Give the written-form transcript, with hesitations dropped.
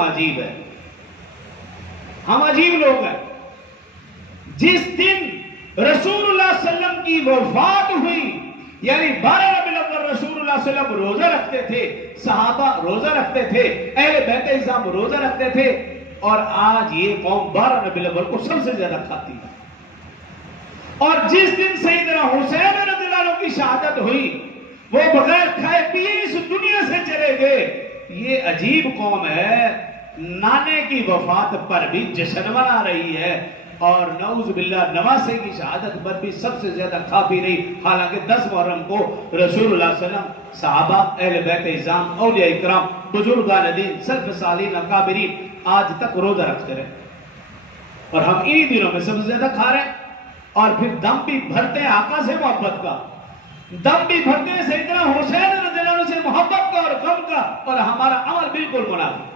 عجیب ہے، ہم عجیب لوگ ہیں۔ جس دن رسول اللہ صلی اللہ علیہ وسلم کی وفات ہوئی، یعنی 12 ربیع الاول رسول اللہ صلی اللہ علیہ وسلم روزہ رکھتے تھے، صحابہ روزہ رکھتے تھے، اہل بیت اعظام روزہ رکھتے تھے، اور آج یہ قوم 12 ربیع الاول کو سب سے زیادہ کھاتی ہے۔ اور جس دن سیدنا حسین رضی اللہ عنہ کی شہادت ہوئی، وہ بغیر کھائے پیے اس دنیا سے چلے گئے۔ یہ عجیب قوم ہے، نانے کی وفات پر بھی جشن منا رہی ہے، اور نعوذ باللہ نواسے کی شہادت پر بھی سب سے زیادہ کھا پی رہی، حالانکہ 10 محرم کو رسول اللہ صلی اللہ علیہ وسلم، صحابہ، اہل بیت اعظام، اولیاء اکرام، بزرگان دین، سلف صالحین، اکابرین آج تک روزہ رکھتے رہے، اور ہم انہی دنوں میں سب سے زیادہ کھا رہے ہیں، اور پھر دم بھی بھرتے ہیں آقا سے محبت کا، دم بھی بھرتے ہیں سیدنا حسین رضی اللہ عنہ سے محبت کا اور غم کا، اور ہمارا عمل بالکل منافق۔